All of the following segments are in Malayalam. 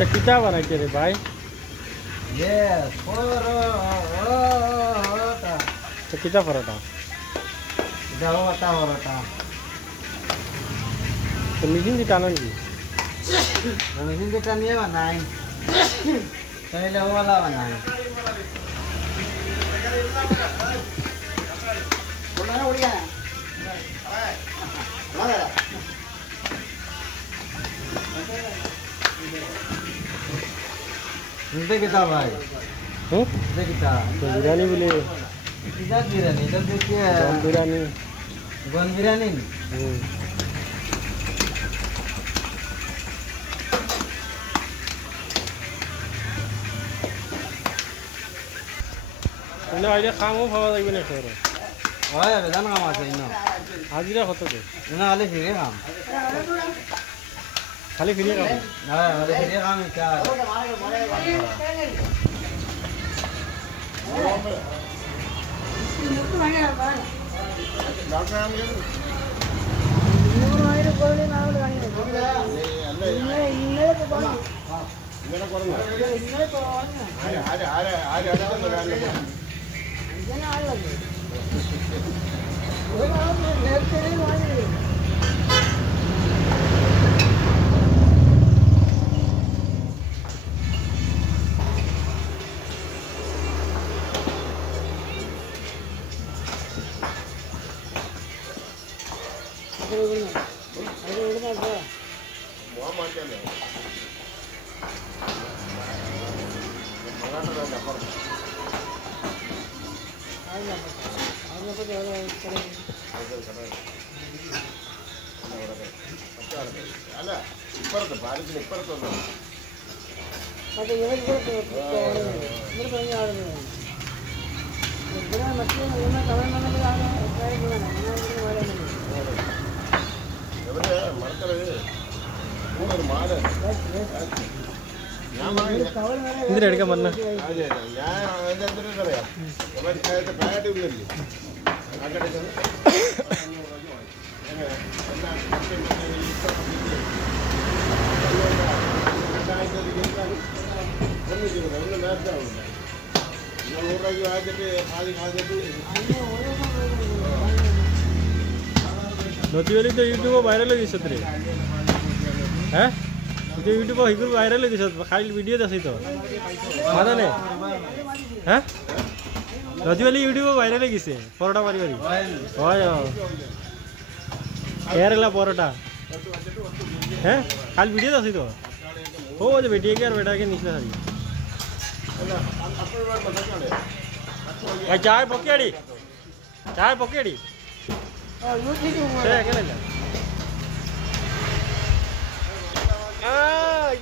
तो कितना बनाते रे भाई? ये परोटा। तो कितना परोटा? परोटा परोटा। तो मिशन की टालन की? मशीन के टानिए बनाए। पहले वो वाला बनाए। बोलना उड़िया। इधर कितना भाई? इधर कितना? तो बिरयानी बोले। इधर बिरयानी, इधर देखिए। दम बिरयानी। गोन बिरयानी। इन्हें आइडिया काम हो भावा जाइए ना खैर। ओए बेदान काम आते इन्हों। हाजिरा होता है। इन्हों वाले फिरे काम। खाली फिर काम। हाँ वाले फिरे काम क्या? അല്ല ഇപ്പുറത്ത് പാലത്തിന് ഇപ്പുറത്തൊന്നും എവിടെ മറക്കരുത് മൂന്നൊരു മാല ഞാൻ എന്തിനാ എടുക്കാൻ പറഞ്ഞ? ഞാൻ അതിൻ്റെ എന്തിനറിയാം പായാട്ട് ഇല്ലല്ലേ ഒന്ന് നേരത്തെ ആവുന്നില്ല നിങ്ങൾ 100 രൂപയ്ക്ക് വാങ്ങിച്ചിട്ട് ആദ്യം വാങ്ങിച്ചിട്ട് नोतिवली तो यूट्यूब वायरल दिसत रे हैं तो यूट्यूब हिगुर वायरल दिसत खाली वीडियो दसई तो मादा ने हैं नोतिवली यूट्यूब वायरल किसे परोटा मारी मारी होय केरला परोटा हैं खाली वीडियो दसई तो हो जो बेटी के यार बेटा के निकले सारी चाय पकेड़ी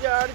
यार